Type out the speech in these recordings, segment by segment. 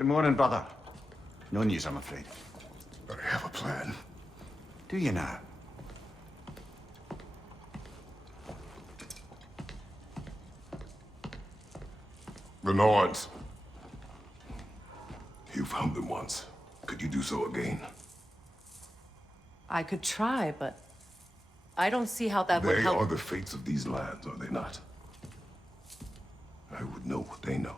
Good morning, brother. No news, I'm afraid. I have a plan. Do you now? The Norns. You found them once. Could you do so again? I could try, but I don't see how that would help. They are the fates of these lands, are they not? I would know what they know.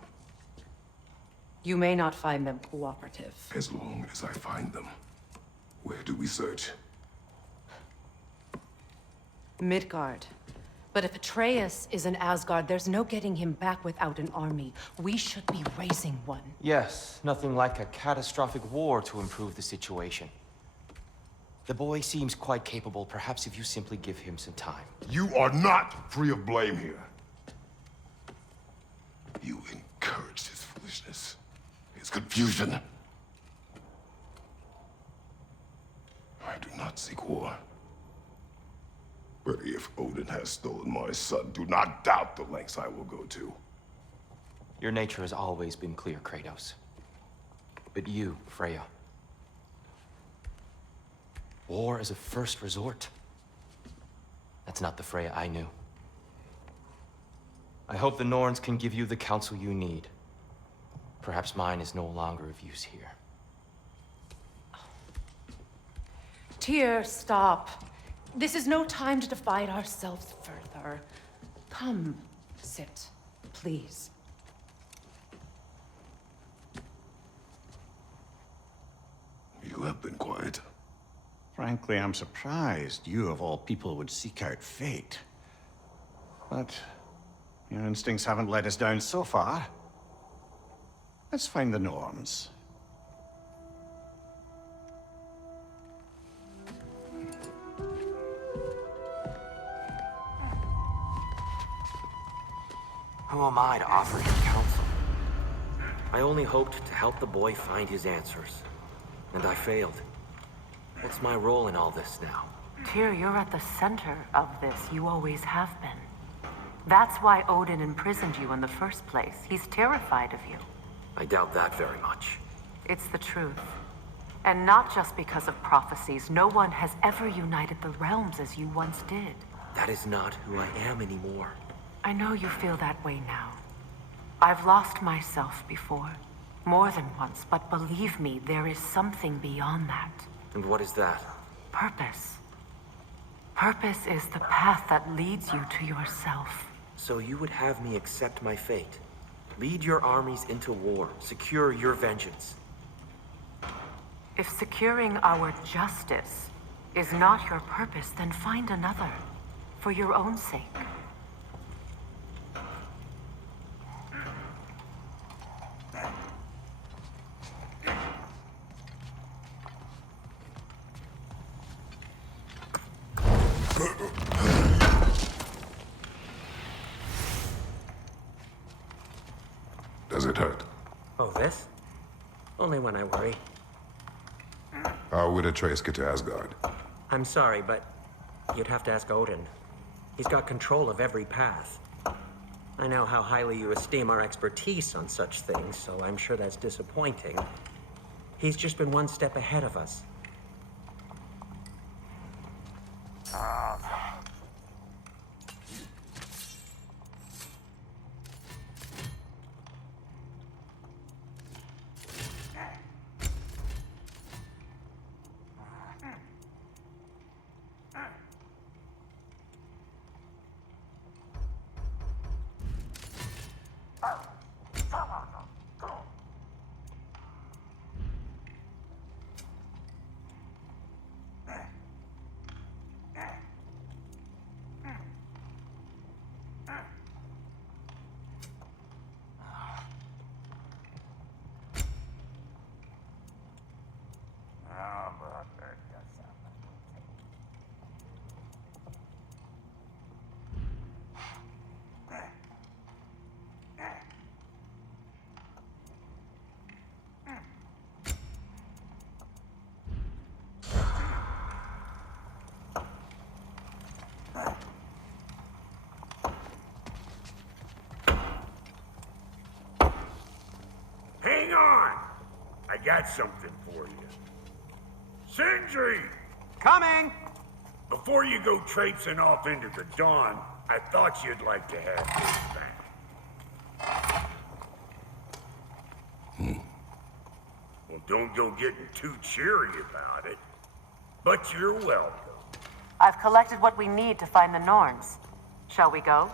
You may not find them cooperative. As long as I find them. Where do we search? Midgard. But if Atreus is in Asgard, there's no getting him back without an army. We should be raising one. Yes, nothing like a catastrophic war to improve the situation. The boy seems quite capable. Perhaps if you simply give him some time. You are not free of blame here. You encouraged his foolishness. His confusion. I do not seek war. But if Odin has stolen my son, do not doubt the lengths I will go to. Your nature has always been clear, Kratos. But you, Freya. War as a first resort. That's not the Freya I knew. I hope the Norns can give you the counsel you need. Perhaps mine is no longer of use here. Tyr, stop. This is no time to divide ourselves further. Come, sit, please. You have been quiet. Frankly, I'm surprised you, of all people, would seek out fate. But your instincts haven't let us down so far. Let's find the Norns. Who am I to offer him counsel? I only hoped to help the boy find his answers. And I failed. What's my role in all this now? Tyr, you're at the center of this. You always have been. That's why Odin imprisoned you in the first place. He's terrified of you. I doubt that very much. It's the truth. And not just because of prophecies. No one has ever united the realms as you once did. That is not who I am anymore. I know you feel that way now. I've lost myself before. More than once, but believe me, there is something beyond that. And what is that? Purpose. Purpose is the path that leads you to yourself. So you would have me accept my fate? Lead your armies into war, secure your vengeance. If securing our justice is not your purpose, then find another. For your own sake. Does it hurt? Oh, this? Only when I worry. How would Atreus get to Asgard? I'm sorry, but you'd have to ask Odin. He's got control of every path. I know how highly you esteem our expertise on such things, so I'm sure that's disappointing. He's just been one step ahead of us. got something for you. Sindri! Coming! Before you go traipsing off into the dawn, I thought you'd like to have this back. Well, don't go getting too cheery about it. But you're welcome. I've collected what we need to find the Norns. Shall we go?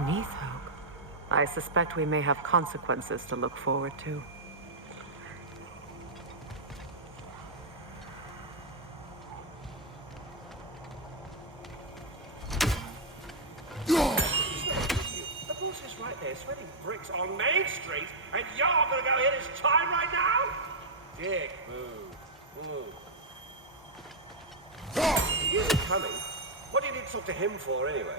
Neathhope. I suspect we may have consequences to look forward to. The boss is right there, sweating bricks on Main Street, and y'all gonna go hit his time right now? Dick, move. He isn't coming. What do you need to talk to him for, anyway?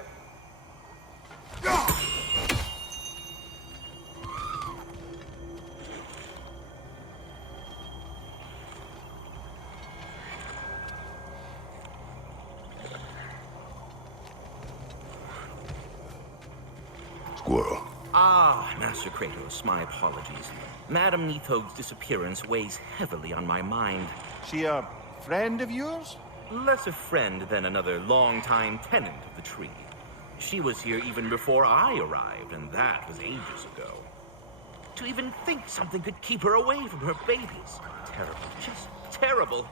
Squirrel. Ah, Master Kratos, my apologies. Madame Neathope's disappearance weighs heavily on my mind. She a friend of yours? Less a friend than another longtime tenant of the tree. She was here even before I arrived, and that was ages ago. To even think something could keep her away from her babies. Terrible, just terrible.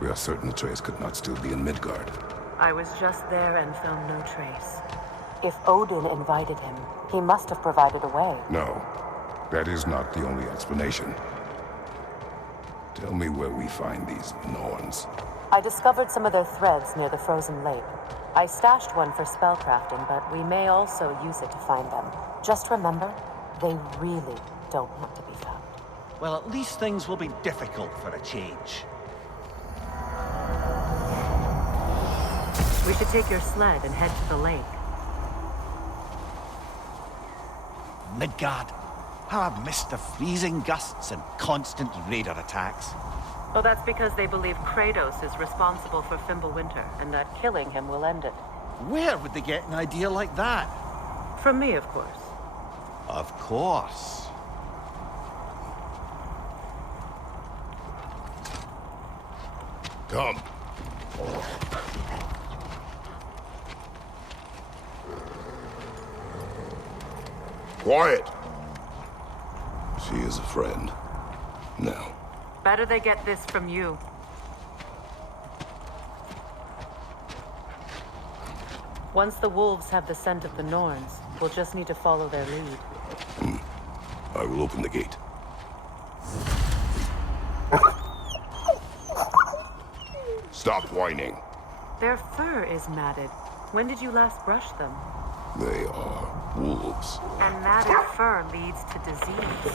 We are certain the trace could not still be in Midgard. I was just there and found no trace. If Odin invited him, he must have provided a way. No, that is not the only explanation. Tell me where we find these Norns. I discovered some of their threads near the frozen lake. I stashed one for spellcrafting, but we may also use it to find them. Just remember, they really don't want to be found. Well, at least things will be difficult for a change. We should take your sled and head to the lake. Midgard. How I've missed the freezing gusts and constant raider attacks. Well, that's because they believe Kratos is responsible for Fimbulwinter, and that killing him will end it. Where would they get an idea like that? From me, of course. Of course. Come. Quiet. She is a friend. Now. Better they get this from you. Once the wolves have the scent of the Norns, we'll just need to follow their lead. I will open the gate. Stop whining. Their fur is matted. When did you last brush them? They are wolves. And matted fur leads to disease.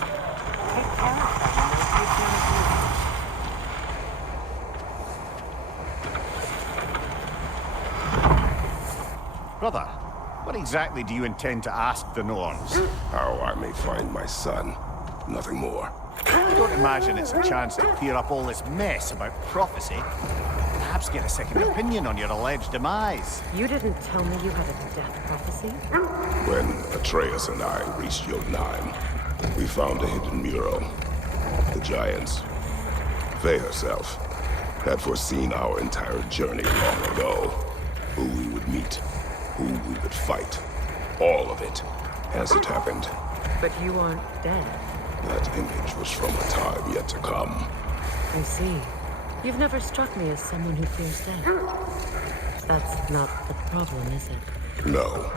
Take care of them and they'll take care of you. Brother, what exactly do you intend to ask the Norns? How I may find my son. Nothing more. I don't imagine it's a chance to clear up all this mess about prophecy. Perhaps get a second opinion on your alleged demise. You didn't tell me you had a death prophecy? When Atreus and I reached Jotunheim, we found a hidden mural. The giants, Faye herself, had foreseen our entire journey long ago. Who we would meet, who we would fight. All of it, as it happened. But you aren't dead. That image was from a time yet to come. I see. You've never struck me as someone who fears death. That's not the problem, is it? No.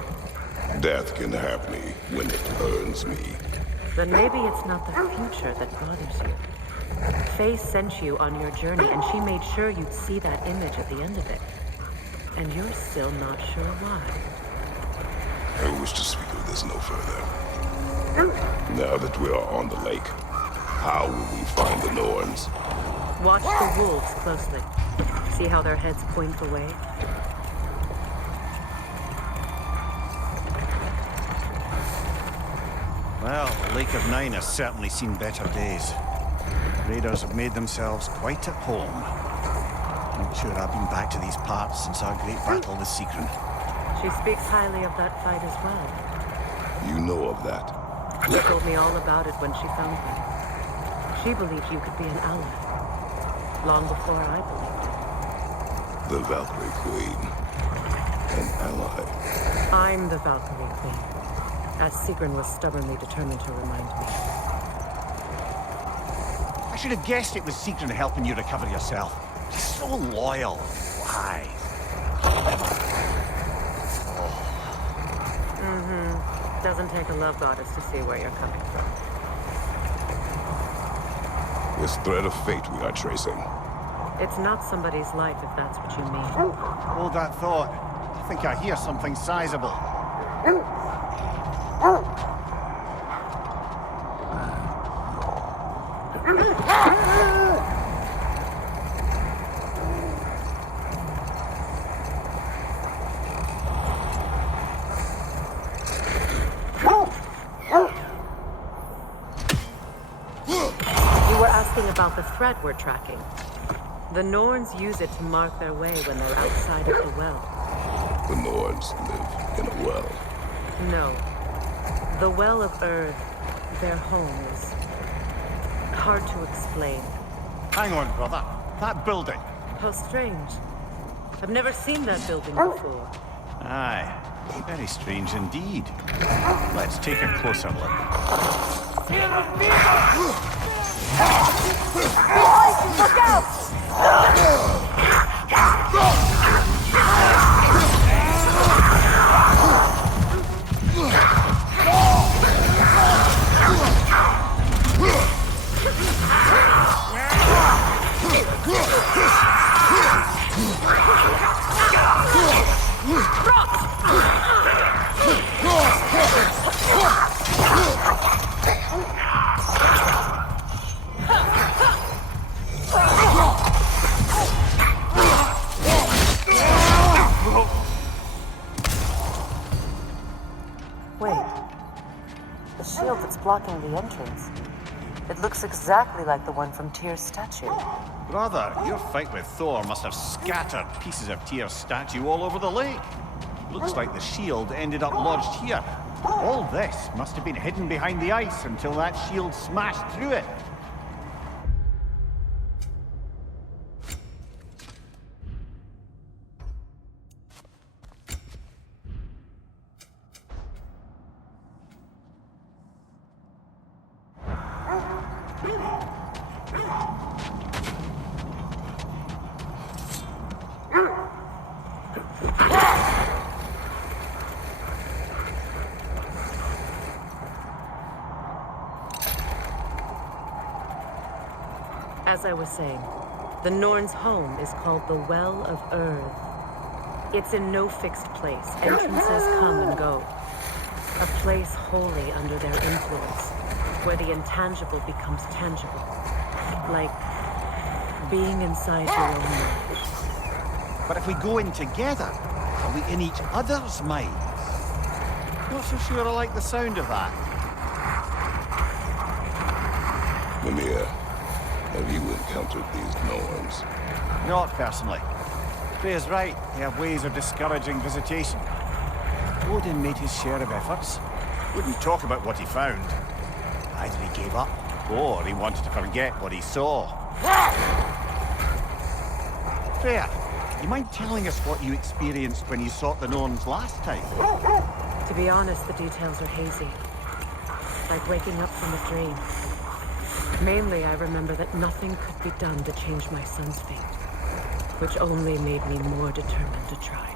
Death can have me when it earns me. Then maybe it's not the future that bothers you. Faye sent you on your journey, and she made sure you'd see that image at the end of it. And you're still not sure why. I wish to speak of this no further. Now that we are on the lake, how will we find the Norns? Watch the wolves closely. See how their heads point away? Well, the Lake of Nine has certainly seen better days. Raiders have made themselves quite at home. Not sure I've been back to these parts since our great battle with Sigrun. She speaks highly of that fight as well. You know of that? She told me all about it when she found me. She believed you could be an ally. Long before I believed it. The Valkyrie Queen. An ally. I'm the Valkyrie Queen, as Sigrun was stubbornly determined to remind me. I should have guessed it was Sigrun helping you recover yourself. She's so loyal. Why? Doesn't take a love goddess to see where you're coming from. This thread of fate we are tracing. It's not somebody's life, if that's what you mean. Hold that thought. I think I hear something sizable. About the thread we're tracking. The Norns use it to mark their way when they're outside of the well. The Norns live in a well. No. The Well of Urd, their home, is hard to explain. Hang on, brother. That building. How strange. I've never seen that building before. Aye. Very strange indeed. Let's take a closer look. Look out! Blocking the entrance. It looks exactly like the one from Tyr's statue. Brother, your fight with Thor must have scattered pieces of Tyr's statue all over the lake. Looks like the shield ended up lodged here. All this must have been hidden behind the ice until that shield smashed through it. As I was saying, the Norns' home is called the Well of Urd. It's in no fixed place. Entrances come and go. A place wholly under their influence, where the intangible becomes tangible. Like being inside your own mind. But if we go in together, are we in each other's minds? Not so sure I like the sound of that. Mimir, have you encountered these Norns? Not personally. Freya's right. They have ways of discouraging visitation. Odin made his share of efforts. Wouldn't talk about what he found. Either he gave up, or he wanted to forget what he saw. Freya, you mind telling us what you experienced when you sought the Norns last time? To be honest, the details are hazy. Like waking up from a dream. Mainly, I remember that nothing could be done to change my son's fate, which only made me more determined to try.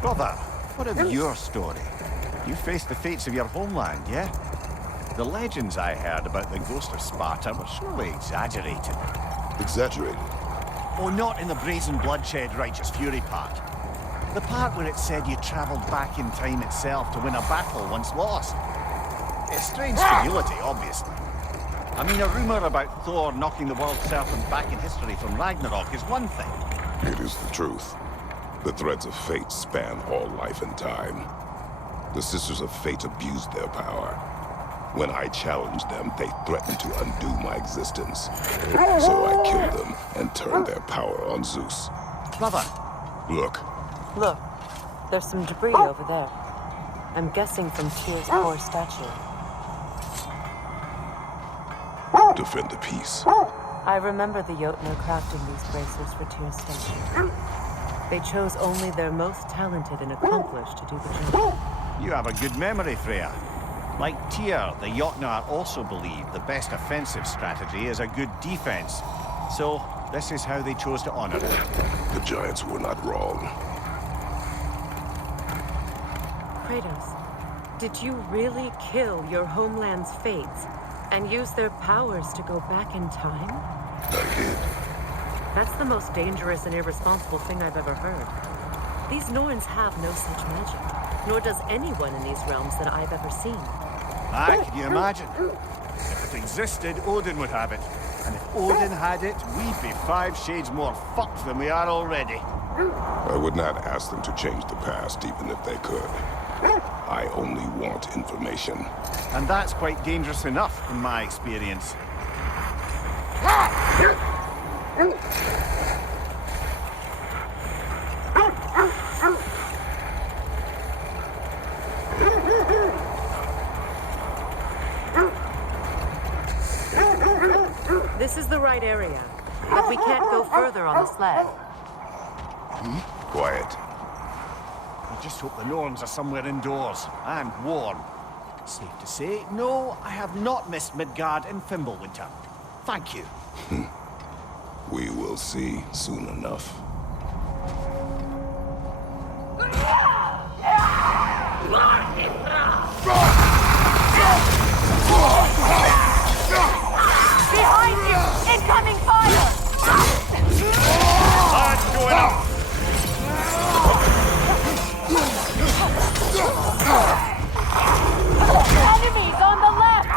Brother, what of your story? You faced the fates of your homeland, yeah? The legends I heard about the ghost of Sparta were surely exaggerated. Exaggerated? Oh, not in the brazen bloodshed righteous fury part. The part where it said you travelled back in time itself to win a battle once lost. It's strange credulity, obviously. I mean, a rumour about Thor knocking the world serpent back in history from Ragnarok is one thing. It is the truth. The threads of fate span all life and time. The Sisters of Fate abused their power. When I challenged them, they threatened to undo my existence. So I killed them and turned their power on Zeus. Brother! Look. Look, there's some debris over there. I'm guessing from Tyr's poor statue. Defend the peace. I remember the Jotnar crafting these bracers for Tyr's statue. They chose only their most talented and accomplished to do the job. You have a good memory, Freya. Like Tyr, the Jotnar also believe the best offensive strategy is a good defense. So, this is how they chose to honor it. The giants were not wrong. Kratos, did you really kill your homeland's fates and use their powers to go back in time? I did. That's the most dangerous and irresponsible thing I've ever heard. These Norns have no such magic, nor does anyone in these realms that I've ever seen. Aye, can you imagine? If it existed, Odin would have it. And if Odin had it, we'd be 5 shades more fucked than we are already. I would not ask them to change the past, even if they could. I only want information. And that's quite dangerous enough, in my experience. This is the right area, but we can't go further on the sled. Quiet. I just hope the Norns are somewhere indoors, and warm. Safe to say, no, I have not missed Midgard in Fimbulwinter. Thank you. We will see soon enough. Behind you! Incoming fire! Fire's going up! Enemies on the left!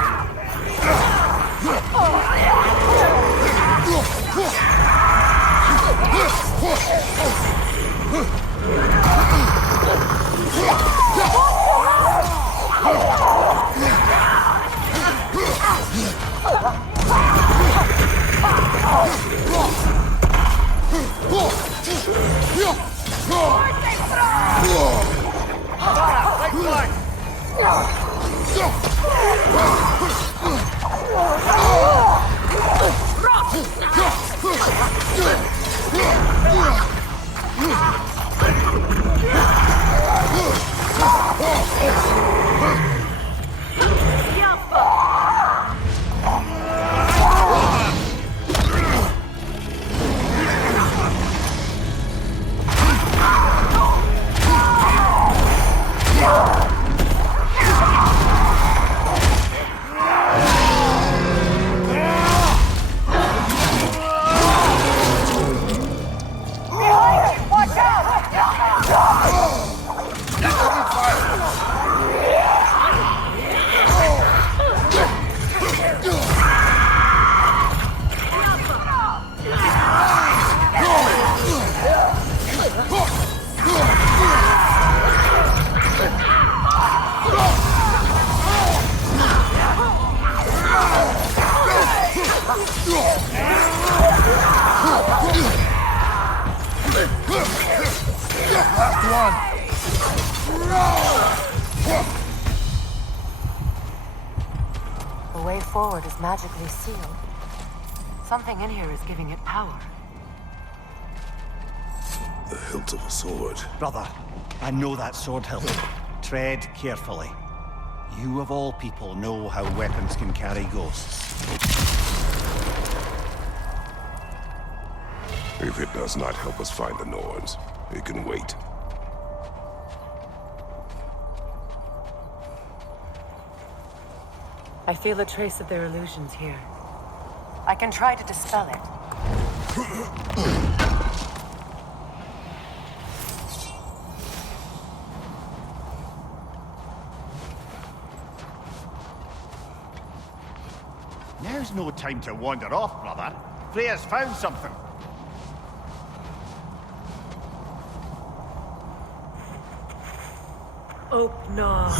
The way forward is magically sealed. Something in here is giving it power. The hilt of a sword. Brother, I know that sword hilt. Tread carefully. You of all people know how weapons can carry ghosts. If it does not help us find the Norns, it can wait. I feel a trace of their illusions here. I can try to dispel it. Now's no time to wander off, brother. Freya's found something. Open up.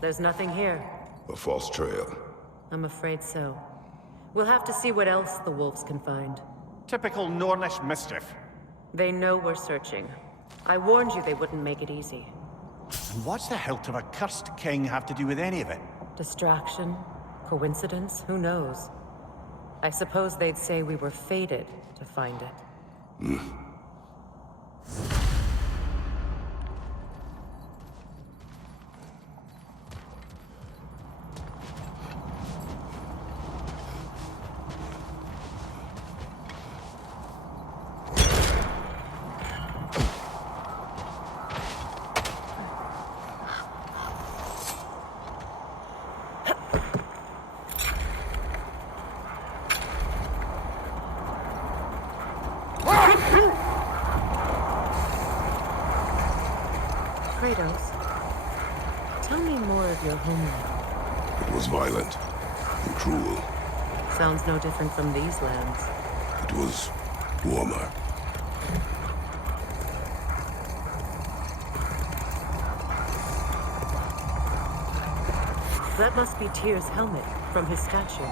There's nothing here. A false trail. I'm afraid so. We'll have to see what else the wolves can find. Typical Nornish mischief. They know we're searching. I warned you they wouldn't make it easy. And what's the hilt of a cursed king have to do with any of it? Distraction? Coincidence? Who knows? I suppose they'd say we were fated to find it. Kratos, tell me more of your homeland. It was violent and cruel. Sounds no different from these lands. It was warmer. That must be Tyr's helmet from his statue.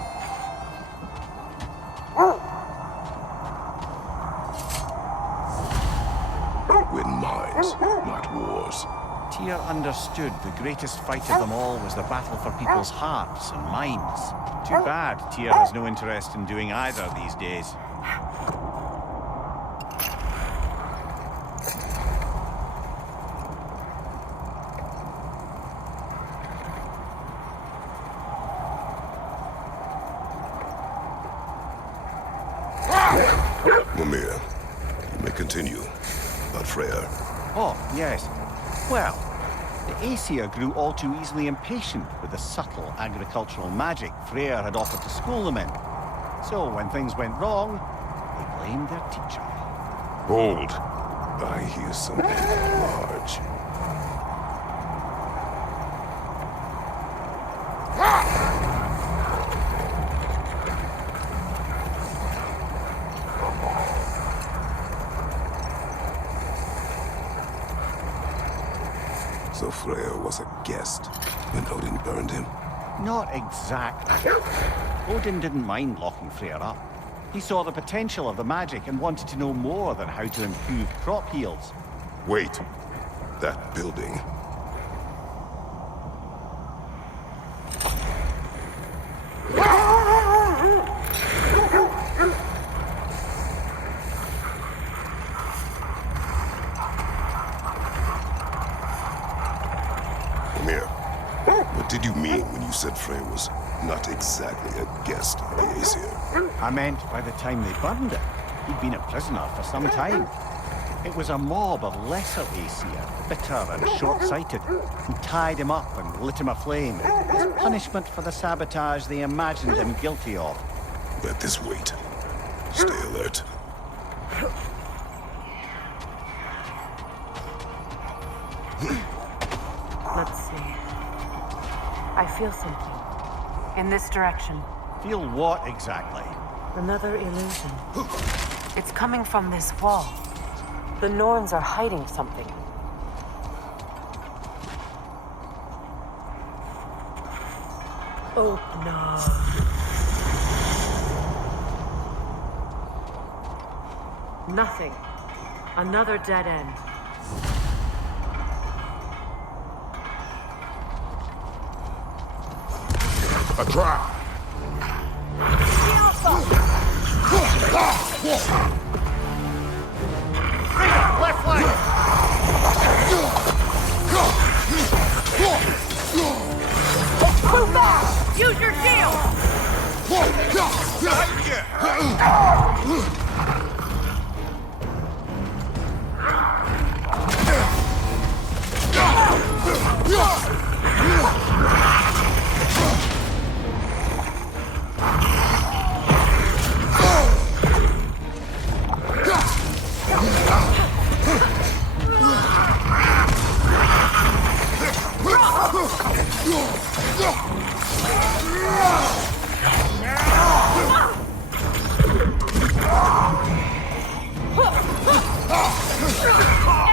Win minds, not wars. Tyr understood the greatest fight of them all was the battle for people's hearts and minds. Too bad Tyr has no interest in doing either these days. Mimir, you may continue. About Freya. Oh, yes. Well, the Aesir grew all too easily impatient with the subtle agricultural magic Freya had offered to school them in. So when things went wrong, they blamed their teacher. Hold. I hear something large. So Freya was a guest when Odin burned him? Not exactly. Odin didn't mind locking Freya up. He saw the potential of the magic and wanted to know more than how to improve crop yields. Wait. That building. Mimir, what did you mean when you said Freya was not exactly a guest of the Aesir? I meant by the time they burned it, he'd been a prisoner for some time. It was a mob of lesser Aesir, bitter and short-sighted, who tied him up and lit him aflame as punishment for the sabotage they imagined him guilty of. Let this wait. Stay alert. Let's see. I feel something. In this direction. Feel what exactly? Another illusion. It's coming from this wall. The Norns are hiding something. Oh, no. Nothing. Another dead end. A trap! Left flank! Move back! Use your shield!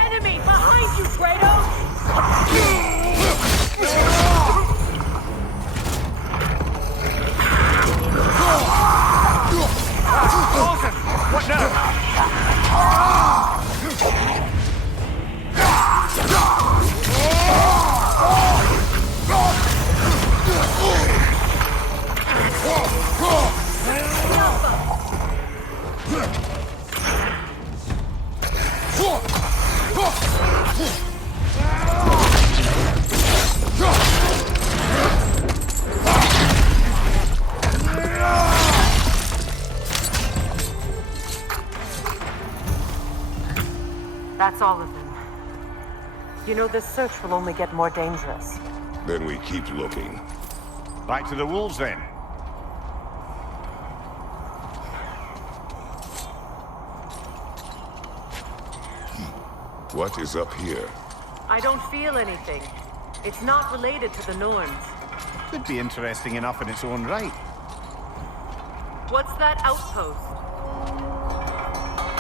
Enemy behind you, Kratos! What now? That's all of them. You know, this search will only get more dangerous. Then we keep looking. Back to the wolves, then. What is up here? I don't feel anything. It's not related to the Norns. Could be interesting enough in its own right. What's that outpost?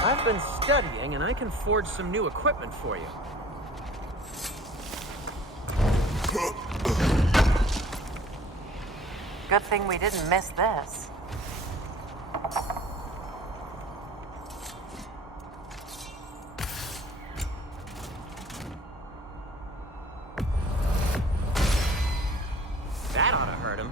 I've been studying, and I can forge some new equipment for you. Good thing we didn't miss this. That ought to hurt him.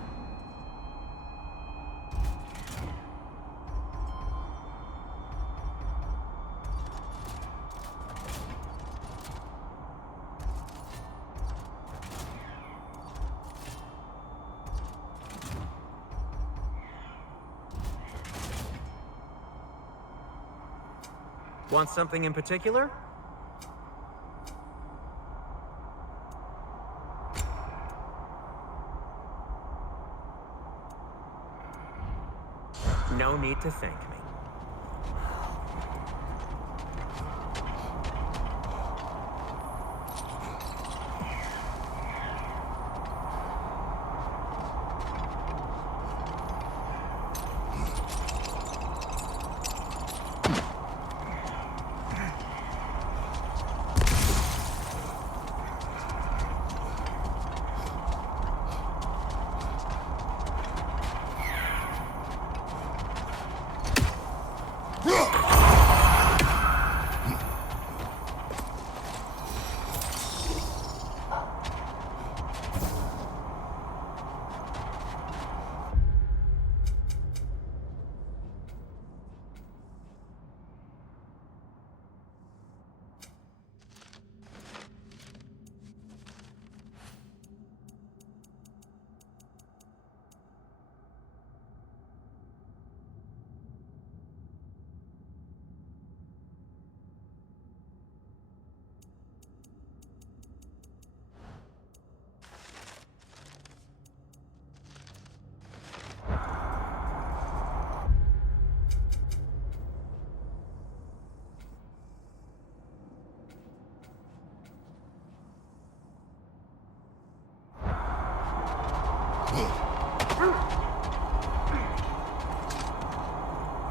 Want something in particular? No need to thank me.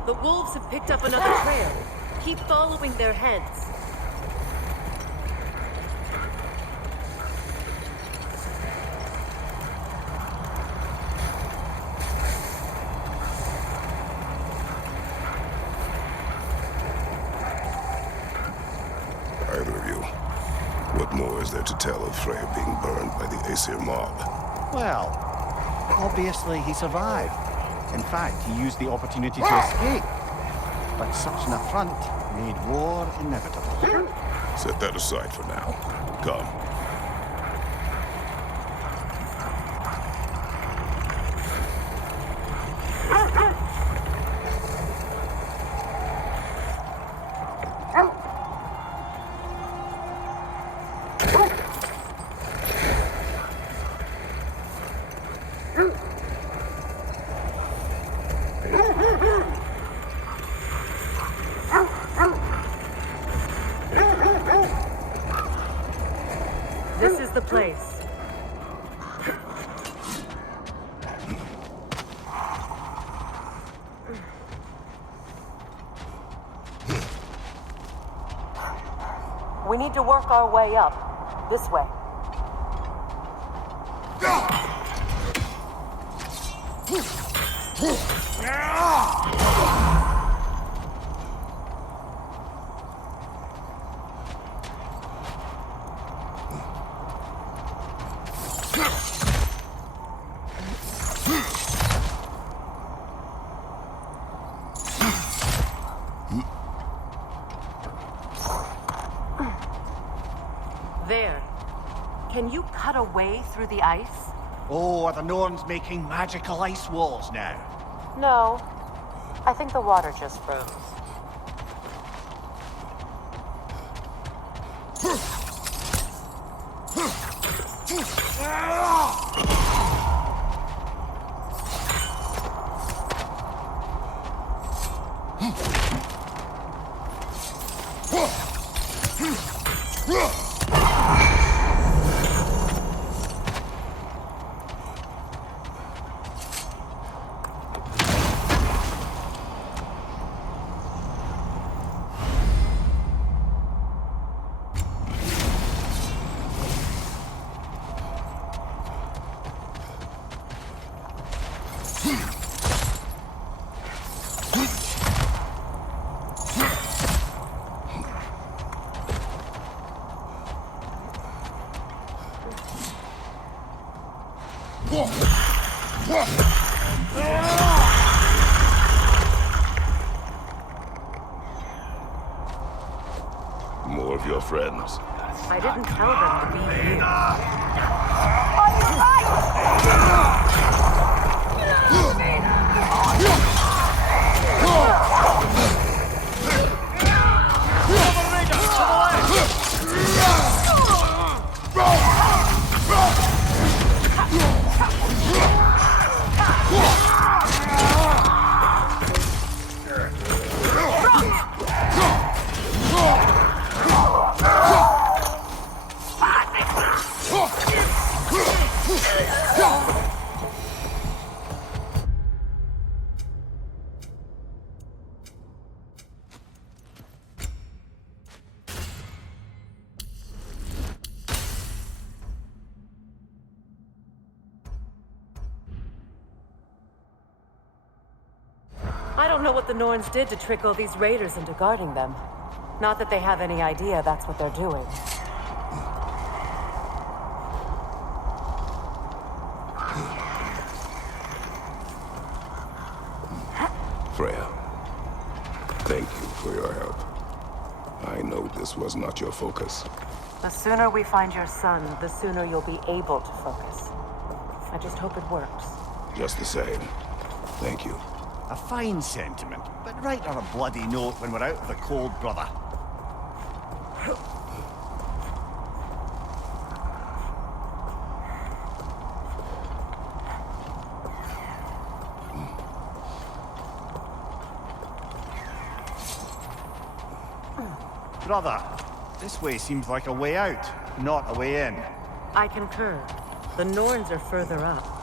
The wolves have picked up another trail. Keep following their heads. there to tell of Freya being burned by the Aesir mob? Well, obviously he survived. In fact, he used the opportunity to escape. But such an affront made war inevitable. Set that aside for now. Come. This is the place. We need to work our way up. This way. There. Can you cut a way through the ice? Oh, are the Norns making magical ice walls now? No. I think the water just froze. More of your friends. I didn't tell them to be here. I don't know what the Norns did to trick all these raiders into guarding them. Not that they have any idea that's what they're doing. Freya, thank you for your help. I know this was not your focus. The sooner we find your son, the sooner you'll be able to focus. I just hope it works. Just the same, thank you. A fine sentiment, but write her a bloody note when we're out of the cold, brother. Brother, this way seems like a way out, not a way in. I concur. The Norns are further up.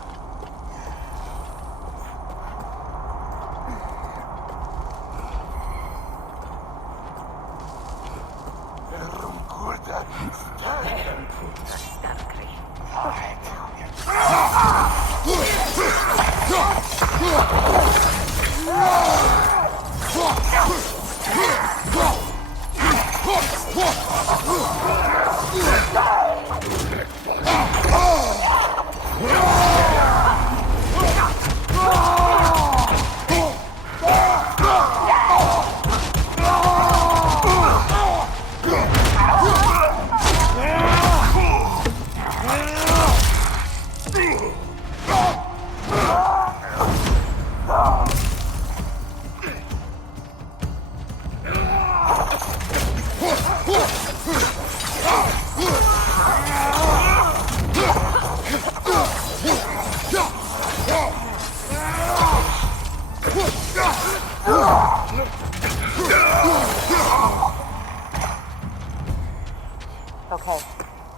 Okay,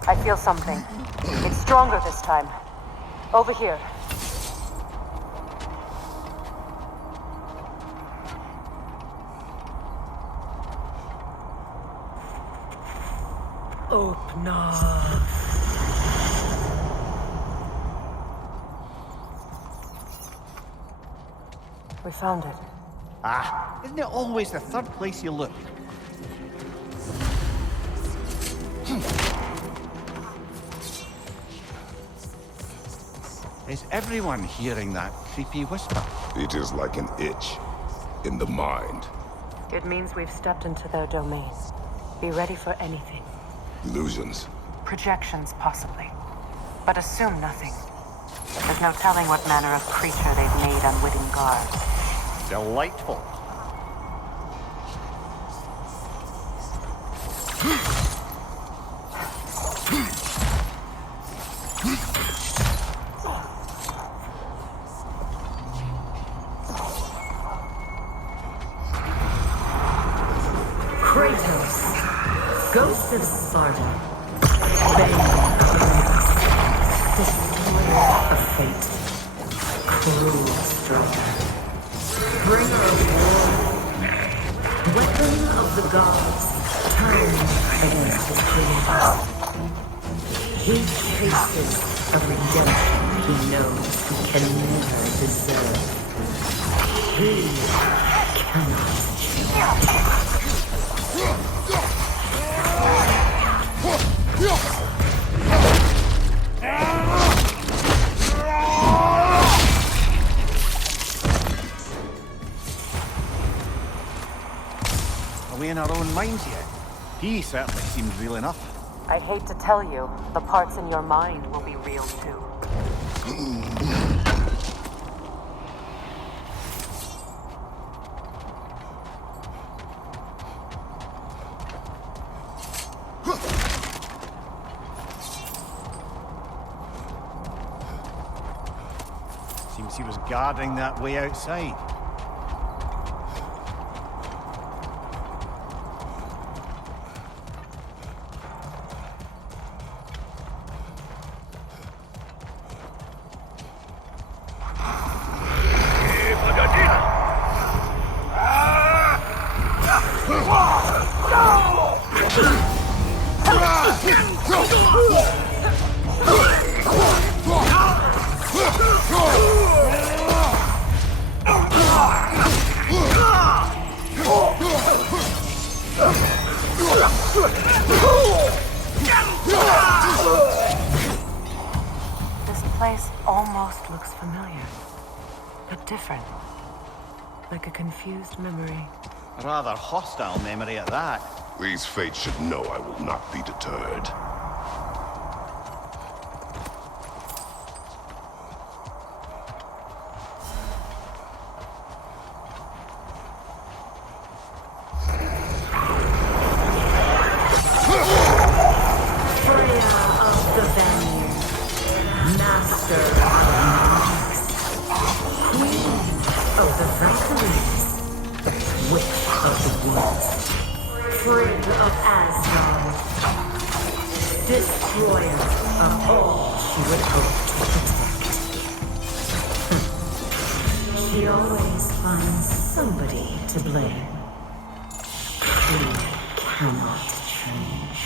I feel something. It's stronger this time. Over here. Open up. We found it. Ah, isn't it always the third place you look? Is everyone hearing that creepy whisper? It is like an itch in the mind. It means we've stepped into their domain. Be ready for anything. Illusions. Projections, possibly. But assume nothing. There's no telling what manner of creature they've made unwitting guards. Delightful. Kratos, Ghost of Sparta, Bane of Norns, Destroyer of Fate, Cruel Striker, Bringer of War, Weapon of the Gods, turned against his creators. He chases a redemption he knows he can never deserve. He cannot change. Are we in our own minds yet? He certainly seems real enough. I'd hate to tell you, the parts in your mind will be real too. Seems he was guarding that way outside. This place almost looks familiar, but different. Like a confused memory. A rather hostile memory at that. These fates should know I will not be deterred. Destroyer of all she would hope to protect. She always finds somebody to blame. She cannot change.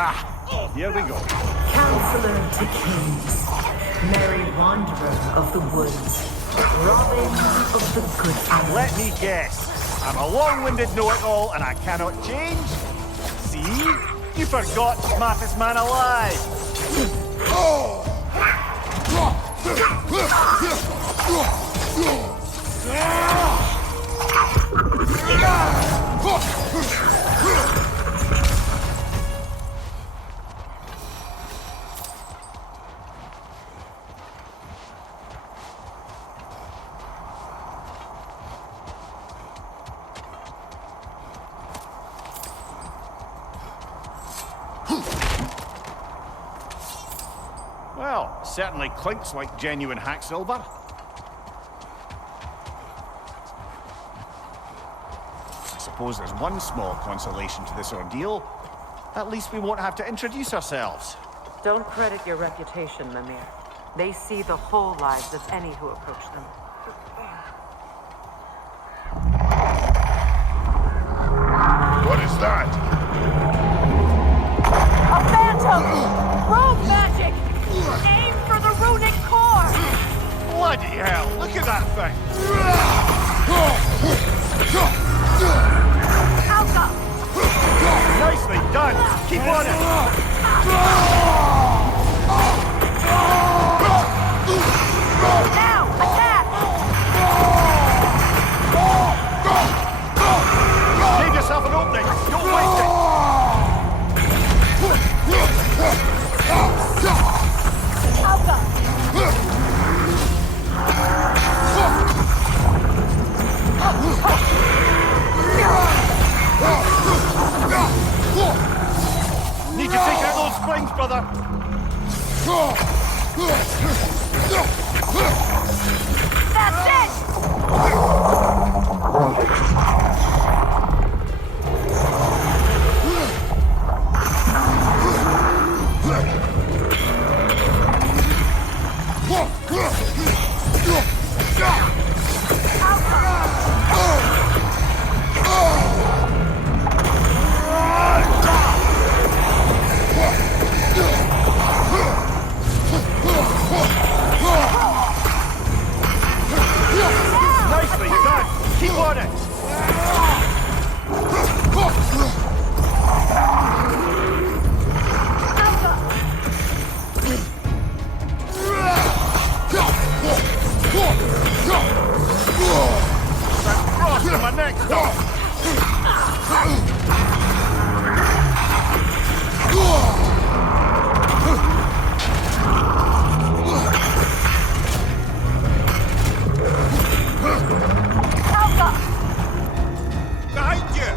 Ah, here we go. Counselor to kings, merry wanderer of the woods, robin of the good And let me guess. I'm a long-winded know-it-all and I cannot change? See? You forgot smartest man alive. Well, certainly clinks like genuine hack silver. I suppose there's one small consolation to this ordeal. At least we won't have to introduce ourselves. Don't credit your reputation, Mimir. They see the whole lives of any who approach them. What is that? A phantom! Rogue magic! Aim for the runic core! Bloody hell, look at that thing! Alka! Nicely done! Keep on it! Now, attack! Give yourself an opening! Don't waste it! Alka! Need to take out those springs, brother! That's it! Nicely done! Keep on it! That frost in my neck! Alka! Behind you!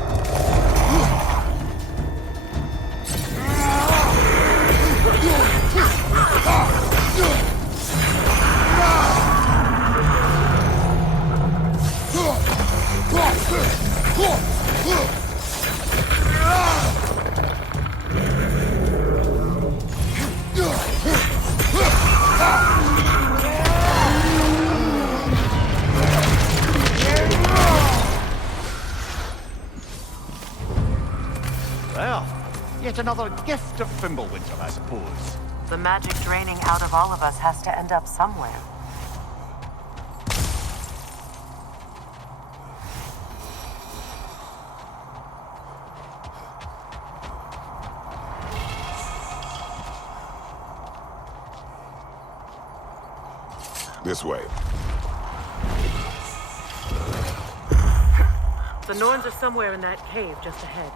Well, yet another gift of Fimbulwinter, I suppose. The magic draining out of all of us has to end up somewhere. This way. The Norns are somewhere in that cave just ahead.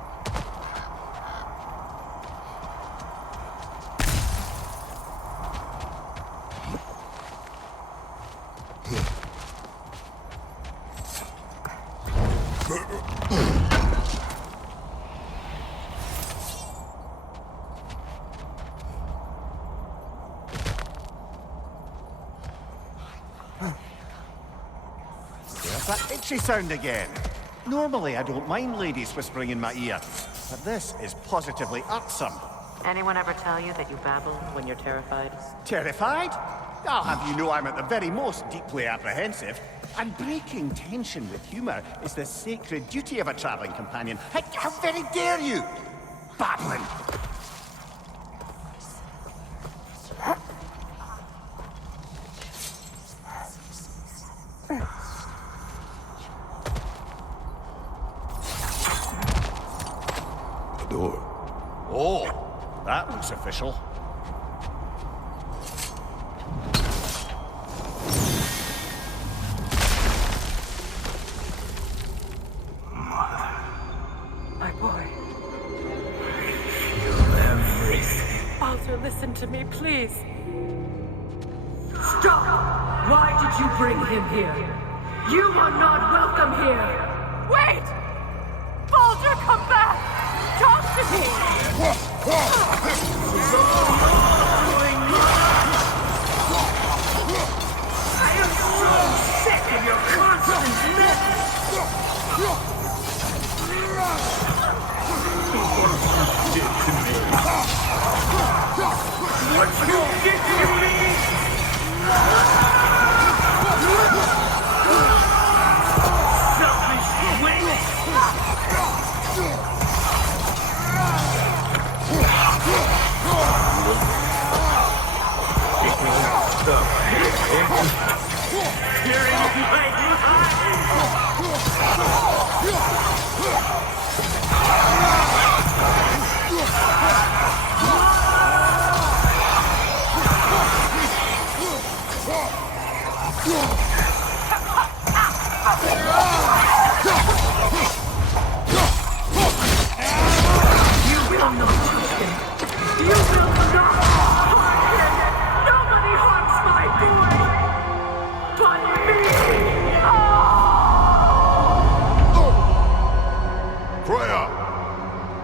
There's that itchy sound again. Normally I don't mind ladies whispering in my ear, but this is positively irksome. Anyone ever tell you that you babble when you're terrified? Terrified? I'll have you know I'm at the very most deeply apprehensive. And breaking tension with humour is the sacred duty of a travelling companion. How very dare you! Babbling! that looks official. My boy. Feel everything. Baldur, listen to me, please. Stop! Why did you bring him here? You are not welcome here! Wait! Baldur, come back! Talk to me! I am so sick of your constant mess! What you did to me! Selfish waste!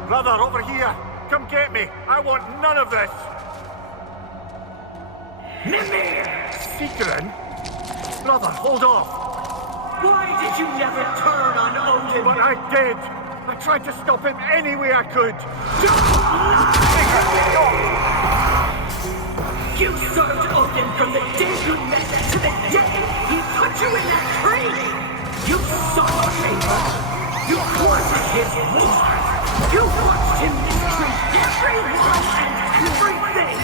Brother, over here! Come get me! I want none of this! Mimir! Seekerin? Brother, hold off! Why did you never turn on Odin? But I did! I tried to stop him any way I could! You served Odin from the day you met to the day he put you in that tree! You saw him! You planted his war! You watched him mistreat everyone and everything!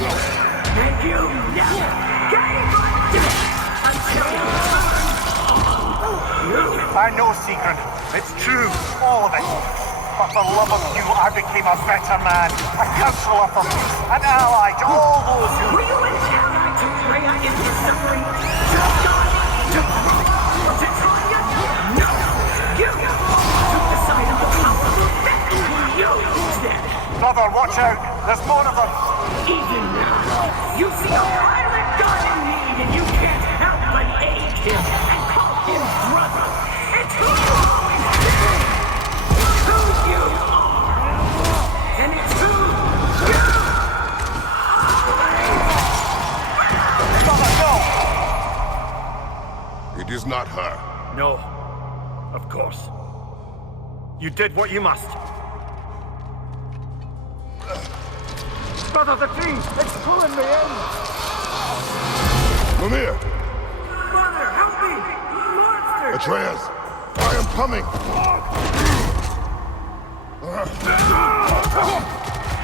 And you never gave a damn until you turned on you! I know, Seekerin. It's true, all of it. But for love of you, I became a better man, a counselor for peace, an ally to all those who... Were you an ally to Freya in his suffering? To God? To or to Tanya? No! You took the side of the powerful. That's who you did! Brother, watch out! There's more of them! Even now, you see a pirate god in need and you can't help but aid him and call him brother! It's who you always been! It's who you are! And it's who you Brother, no! It is not her. No. Of course. You did what you must. Brother, the tree! It's pulling me in! Mimir! Brother, help me! Monster! Atreus! I am coming!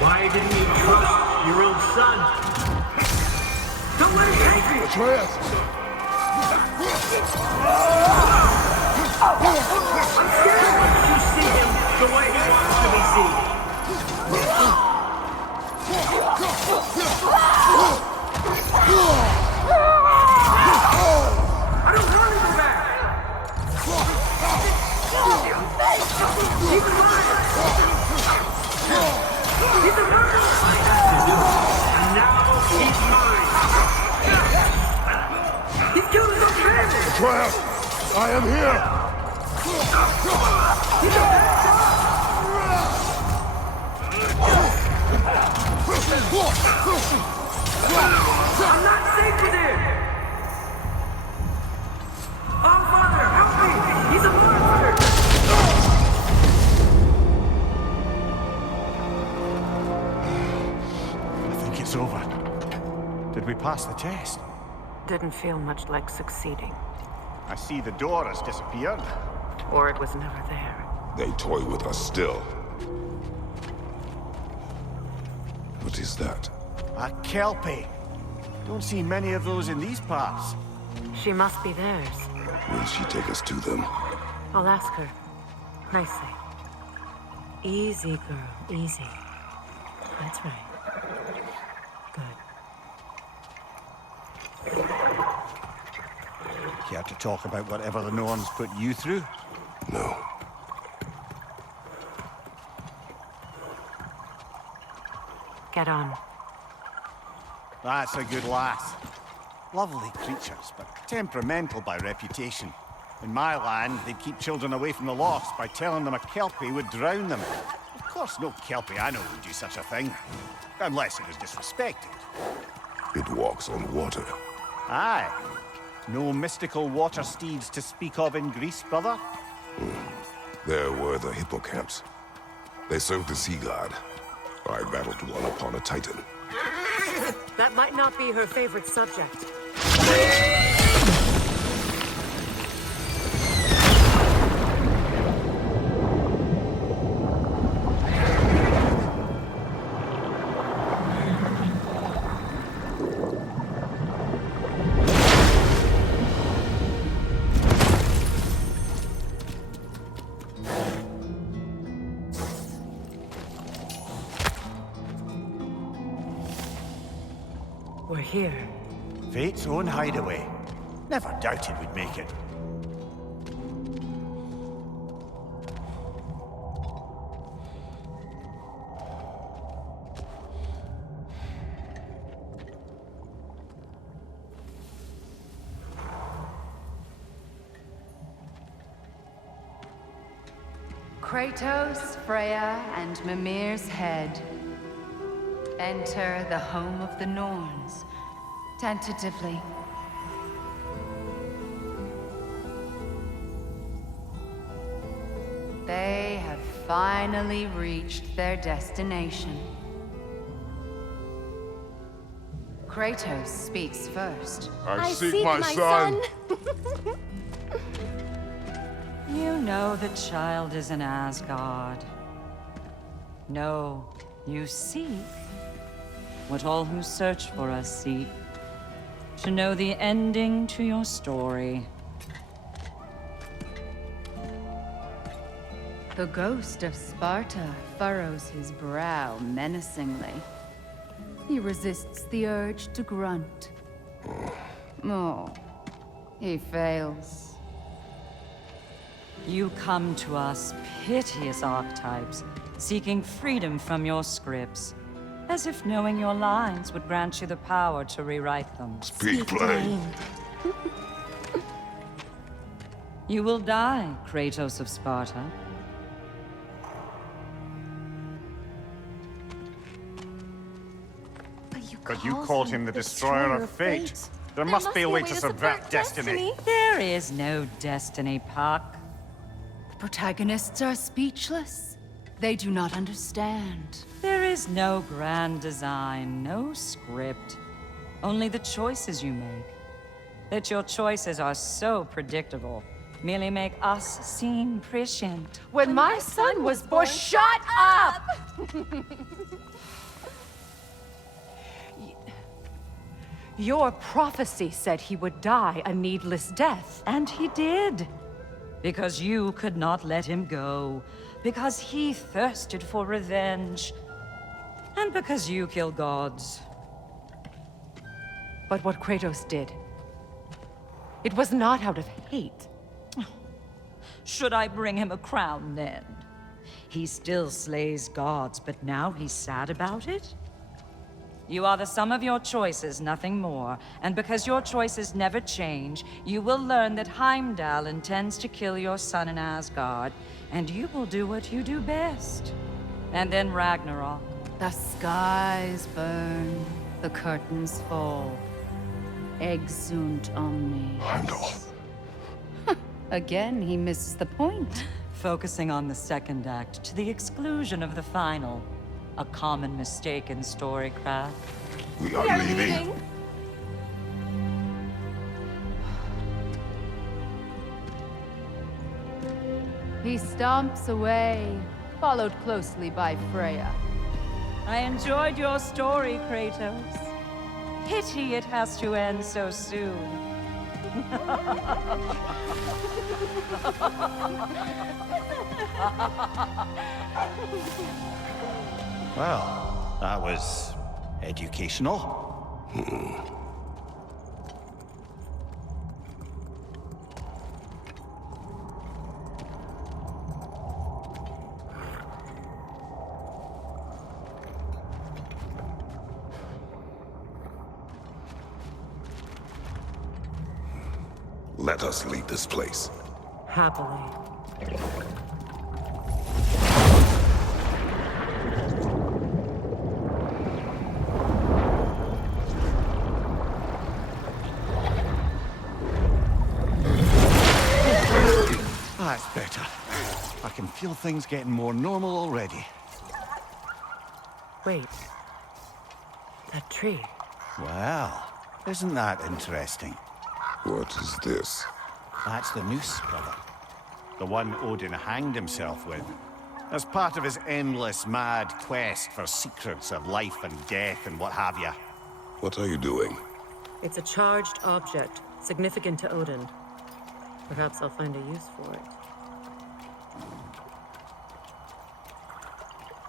Why didn't you trust your own son? Don't let him take me! Atreus! I'm scared! You see him the way he wants to be seen. I don't want to go back! He's alive! He's a murderer! And now he's mine. He's killed his own family! Atreus! I am here! He's a bastard! I'm not safe with him! Oh, Father, help me! He's a monster! I think it's over. Did we pass the test? Didn't feel much like succeeding. I see the door has disappeared. Or it was never there. They toy with us still. What is that? A kelpie. Don't see many of those in these parts. She must be theirs. Will she take us to them? I'll ask her. Nicely. Easy, girl. Easy. That's right. care to talk about whatever the Norns put you through? No. Get on. That's a good lass. Lovely creatures, but temperamental by reputation. In my land, they'd keep children away from the lost by telling them a Kelpie would drown them. Of course, no Kelpie I know would do such a thing. Unless it was disrespected. It walks on water. Aye. No mystical water steeds to speak of in Greece, brother? There were the hippocamps. They served the sea god. I battled one upon a titan. That might not be her favorite subject. We're here. Fate's own hideaway. Never doubted we'd make it. Kratos, Freya, and Mimir's head. Enter the home of the Norns, tentatively. They have finally reached their destination. Kratos speaks first. I seek my son. You know the child is in Asgard. No, you seek what all who search for us seek. To know the ending to your story. The ghost of Sparta furrows his brow menacingly. He resists the urge to grunt. Oh, he fails. You come to us, piteous archetypes, seeking freedom from your scripts. As if knowing your lines would grant you the power to rewrite them. Speak plain. You will die, Kratos of Sparta. But you called him the destroyer of fate. There must be a way to subvert destiny. There is no destiny, Puck. The protagonists are speechless. They do not understand. There is no grand design, no script. Only the choices you make. That your choices are so predictable merely make us seem prescient. When my son was born, shut up! Your prophecy said he would die a needless death. And he did. Because you could not let him go. Because he thirsted for revenge. And because you kill gods. But what Kratos did, it was not out of hate. Should I bring him a crown then? He still slays gods, but now he's sad about it? You are the sum of your choices, nothing more. And because your choices never change, you will learn that Heimdall intends to kill your son in Asgard, and you will do what you do best. And then Ragnarok. The skies burn, the curtains fall. Exunt omnes. Heimdall. Again, he misses the point. Focusing on the second act to the exclusion of the final. A common mistake in storycraft. We are leaving. He stomps away, followed closely by Freya. I enjoyed your story, Kratos. Pity it has to end so soon. Well, that was educational. Let us leave this place. Happily. That's better. I can feel things getting more normal already. Wait. That tree. Well, isn't that interesting? What is this? That's the noose, brother. The one Odin hanged himself with. As part of his endless, mad quest for secrets of life and death and what have you. What are you doing? It's a charged object, significant to Odin. Perhaps I'll find a use for it.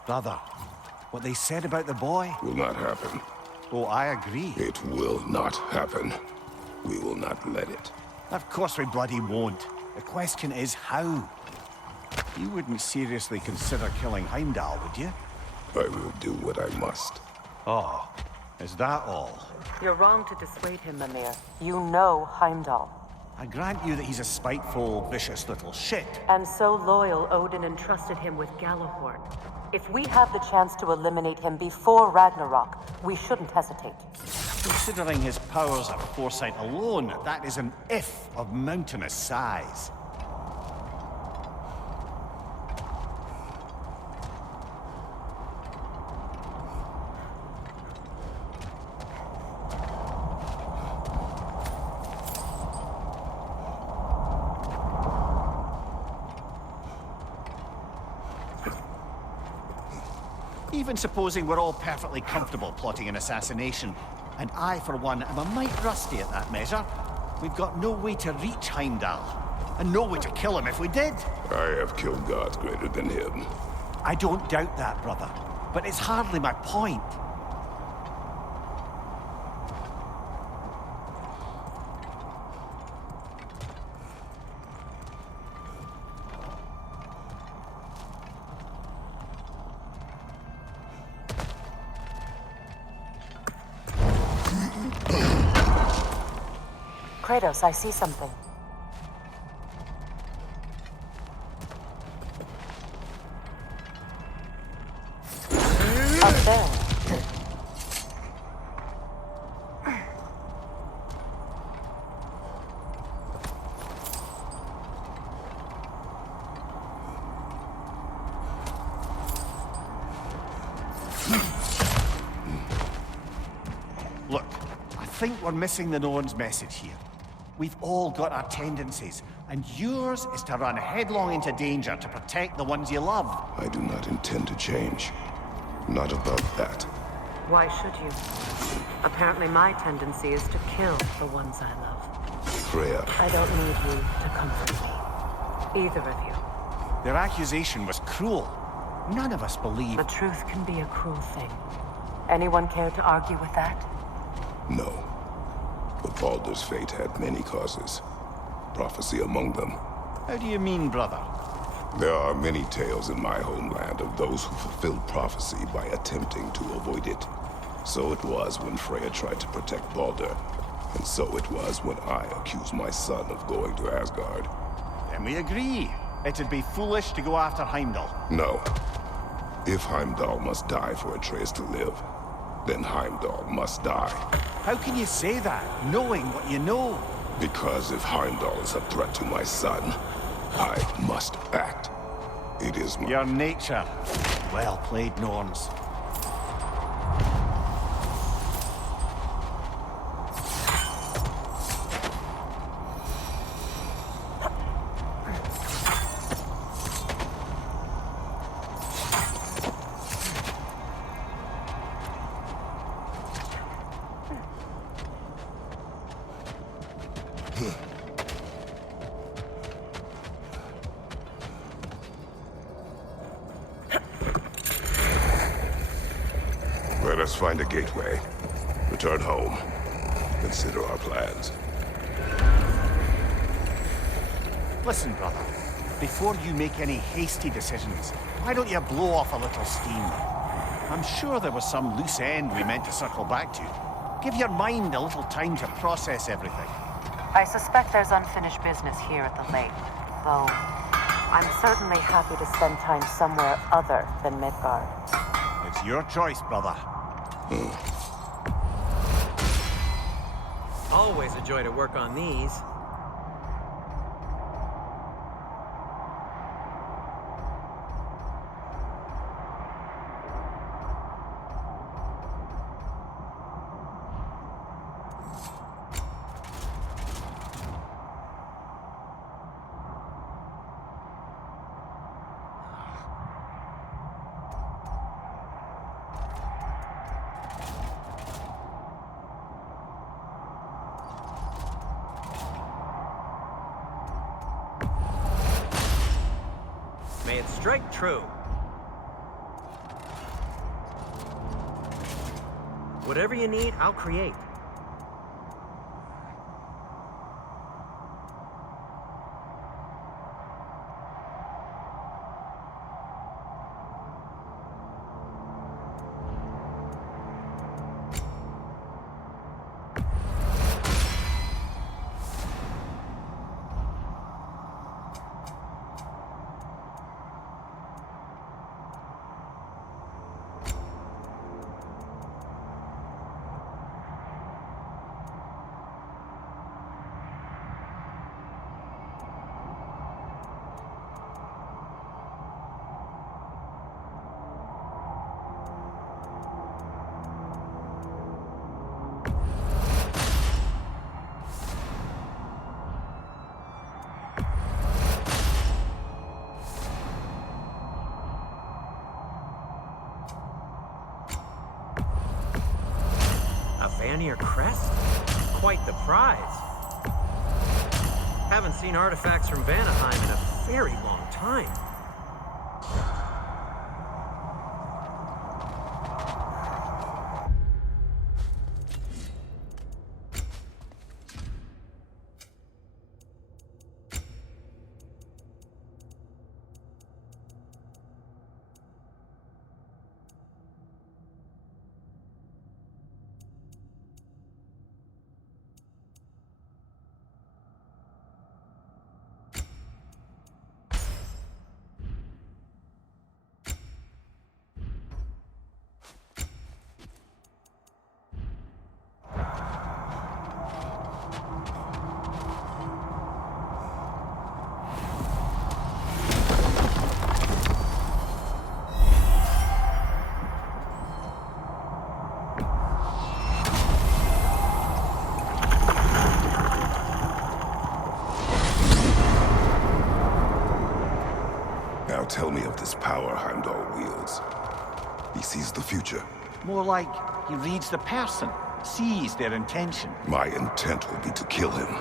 Brother, what they said about the boy? Will not happen. Oh, I agree. It will not happen. We will not let it. Of course we bloody won't. The question is how? You wouldn't seriously consider killing Heimdall, would you? I will do what I must. Oh, is that all? You're wrong to dissuade him, Mimir. You know Heimdall. I grant you that he's a spiteful, vicious little shit. And so loyal, Odin entrusted him with Galahorn. If we have the chance to eliminate him before Ragnarok, we shouldn't hesitate. Considering his powers of foresight alone, that is an if of mountainous size. Even supposing we're all perfectly comfortable plotting an assassination, and I, for one, am a mite rusty at that measure, we've got no way to reach Heimdall, and no way to kill him if we did. I have killed gods greater than him. I don't doubt that, brother, but it's hardly my point. Kratos, I see something. Up there. Look, I think we're missing the Norns' message here. We've all got our tendencies, and yours is to run headlong into danger to protect the ones you love. I do not intend to change. Not about that. Why should you? Apparently my tendency is to kill the ones I love. Freya. I don't need you to comfort me. Either of you. Their accusation was cruel. None of us believe. The truth can be a cruel thing. Anyone care to argue with that? No. But Baldur's fate had many causes. Prophecy among them. How do you mean, brother? There are many tales in my homeland of those who fulfilled prophecy by attempting to avoid it. So it was when Freya tried to protect Baldur. And so it was when I accused my son of going to Asgard. Then we agree. It'd be foolish to go after Heimdall. No. If Heimdall must die for Atreus to live, then Heimdall must die. How can you say that, knowing what you know? Because if Heimdall is a threat to my son, I must act. It is my... Your nature. Well played, Norns. Let us find a gateway. Return home. Consider our plans. Listen, brother. Before you make any hasty decisions, why don't you blow off a little steam? I'm sure there was some loose end we meant to circle back to. Give your mind a little time to process everything. I suspect there's unfinished business here at the lake, though I'm certainly happy to spend time somewhere other than Midgard. It's your choice, brother. Always a joy to work on these. May it strike true. Whatever you need, I'll create. Vanir crest? Quite the prize. Haven't seen artifacts from Vanaheim in a very long time. Tell me of this power Heimdall wields. He sees the future. More like he reads the person, sees their intention. My intent will be to kill him.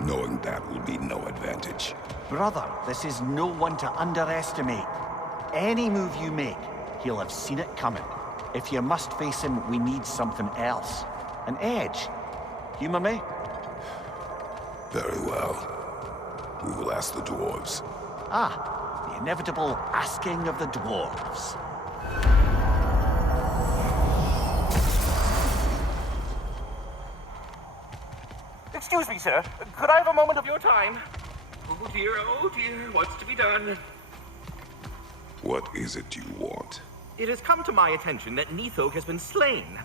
Knowing that will be no advantage. Brother, this is no one to underestimate. Any move you make, he'll have seen it coming. If you must face him, we need something else. An edge. Humor me? Very well. We will ask the dwarves. Ah. The inevitable asking of the dwarves. Excuse me, sir. Could I have a moment of your time? Oh dear, what's to be done? What is it you want? It has come to my attention that Nithog has been slain,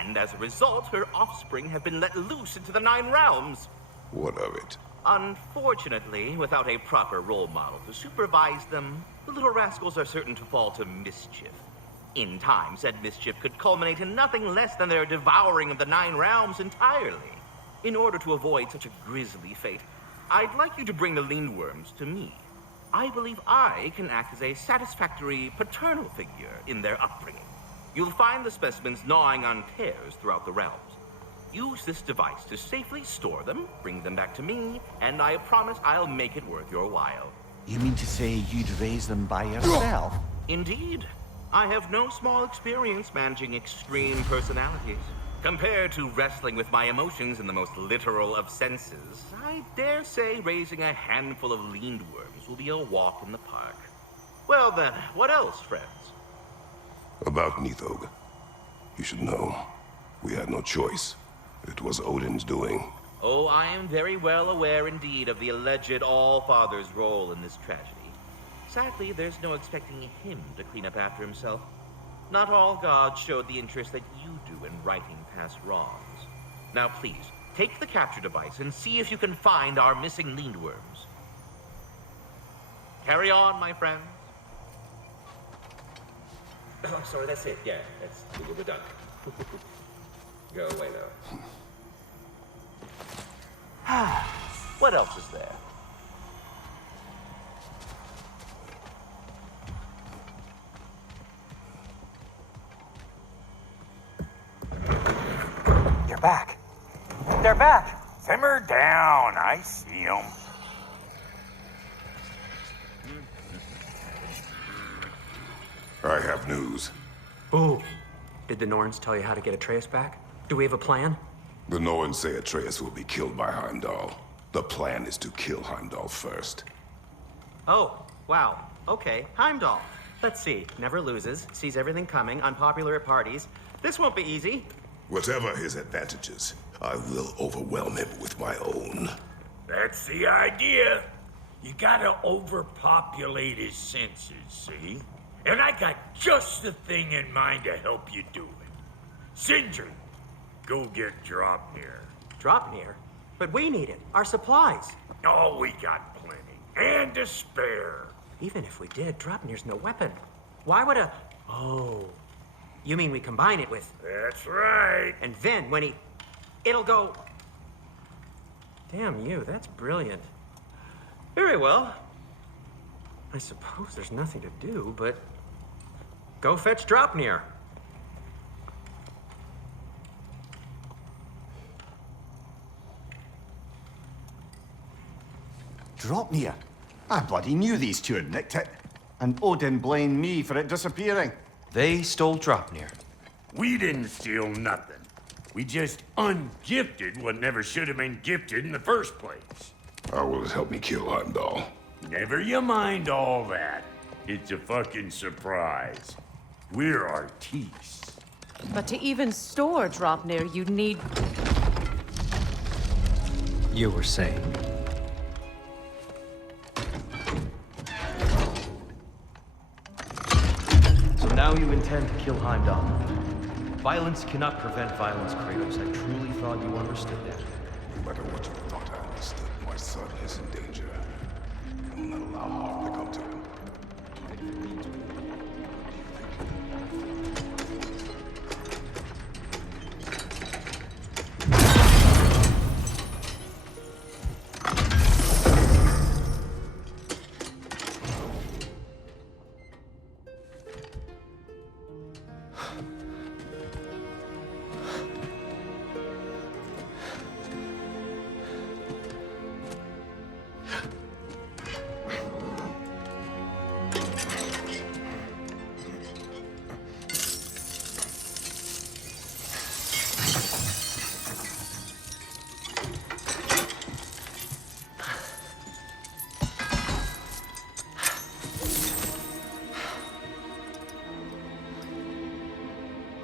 and as a result, her offspring have been let loose into the Nine Realms. What of it? Unfortunately, without a proper role model to supervise them, the little rascals are certain to fall to mischief. In time, said mischief could culminate in nothing less than their devouring of the Nine Realms entirely. In order to avoid such a grisly fate, I'd like you to bring the Lindworms to me. I believe I can act as a satisfactory paternal figure in their upbringing. You'll find the specimens gnawing on tears throughout the realms. Use this device to safely store them, bring them back to me, and I promise I'll make it worth your while. You mean to say you'd raise them by yourself? Indeed. I have no small experience managing extreme personalities. Compared to wrestling with my emotions in the most literal of senses, I dare say raising a handful of Lindworms will be a walk in the park. Well then, what else, friends? About Nithog. You should know, we had no choice. It was Odin's doing. Oh, I am very well aware indeed of the alleged All-Father's role in this tragedy. Sadly, there's no expecting him to clean up after himself. Not all gods showed the interest that you do in righting past wrongs. Now please, take the capture device and see if you can find our missing Lindworms. Carry on, my friends. Oh, sorry, that's it. Yeah, we're done. Go away now. What else is there? You're back. They're back. Simmer down. I see 'em. I have news. Ooh. Did the Norns tell you how to get Atreus back? Do we have a plan? The Norns say Atreus will be killed by Heimdall. The plan is to kill Heimdall first. Oh, wow. Okay, Heimdall. Let's see. Never loses, sees everything coming, unpopular at parties. This won't be easy. Whatever his advantages, I will overwhelm him with my own. That's the idea. You gotta overpopulate his senses, see? And I got just the thing in mind to help you do it. Sindri, go get Dropnir. Dropnir? But we need it. Our supplies. Oh, we got plenty. And to spare. Even if we did, Dropnir's no weapon. Why would a... Oh. You mean we combine it with... That's right. And then when he... It'll go... Damn you, that's brilliant. Very well. I suppose there's nothing to do, but... Go fetch Dropnir. Dropnir? I bloody knew these two had nicked it. And Odin blamed me for it disappearing. They stole Dropnir. We didn't steal nothing. We just ungifted what never should have been gifted in the first place. How will it help me kill Heimdall? Never you mind all that. It's a fucking surprise. We're artistes. But to even store Dropnir, you'd need... You were saying? So now you intend to kill Heimdall. Violence cannot prevent violence, Kratos. I truly thought you understood that. No matter what you thought I understood, my son is in danger. I will not allow harm to come to him.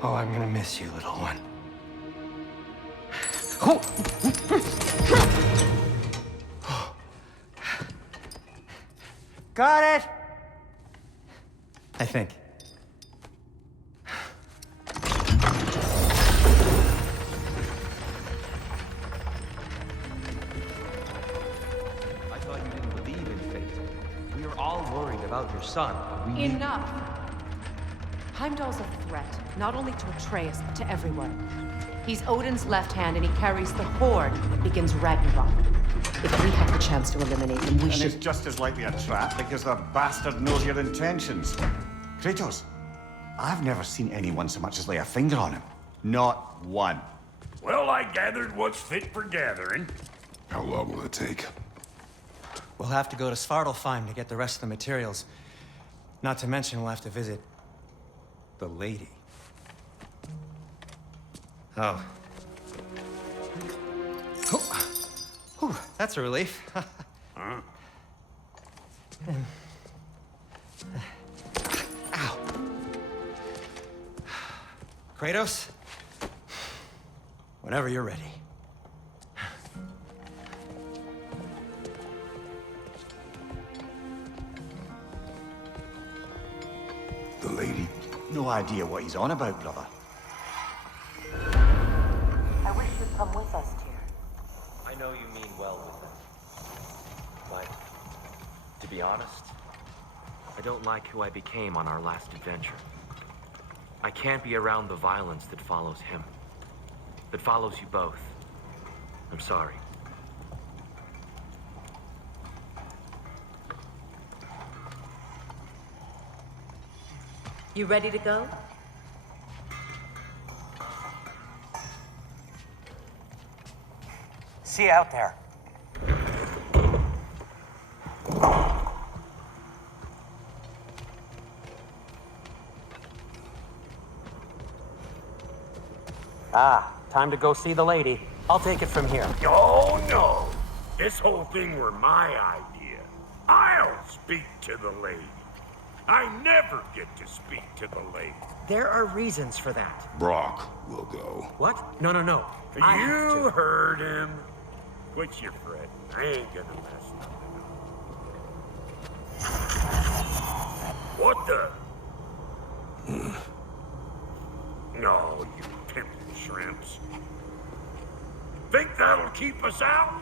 Oh, I'm gonna miss you, little one. Got it! I think. I thought you didn't believe in fate. We are all worried about your son. But we Enough! Heimdall's a threat, not only to Atreus, but to everyone. He's Odin's left hand, and he carries the horde that begins Ragnarok. If we have the chance to eliminate him, we And should... it's just as likely a trap because the bastard knows your intentions. Kratos, I've never seen anyone so much as lay a finger on him. Not one. Well, I gathered what's fit for gathering. How long will it take? We'll have to go to Svartalfheim to get the rest of the materials. Not to mention we'll have to visit... the lady. Oh. Whew, that's a relief. Huh? Ow. Kratos? Whenever you're ready. No idea what he's on about, brother. I wish you'd come with us, Tyr. I know you mean well with them. But, to be honest, I don't like who I became on our last adventure. I can't be around the violence that follows him. That follows you both. I'm sorry. You ready to go? See you out there. Ah, time to go see the lady. I'll take it from here. Oh, no. This whole thing were my idea. I'll speak to the lady. I never get to speak to the lady. There are reasons for that. Brock will go. What? No. I have You to. heard him. Quit your fretting. I ain't gonna mess nothing up. What the? No, you pimpin' shrimps. Think that'll keep us out?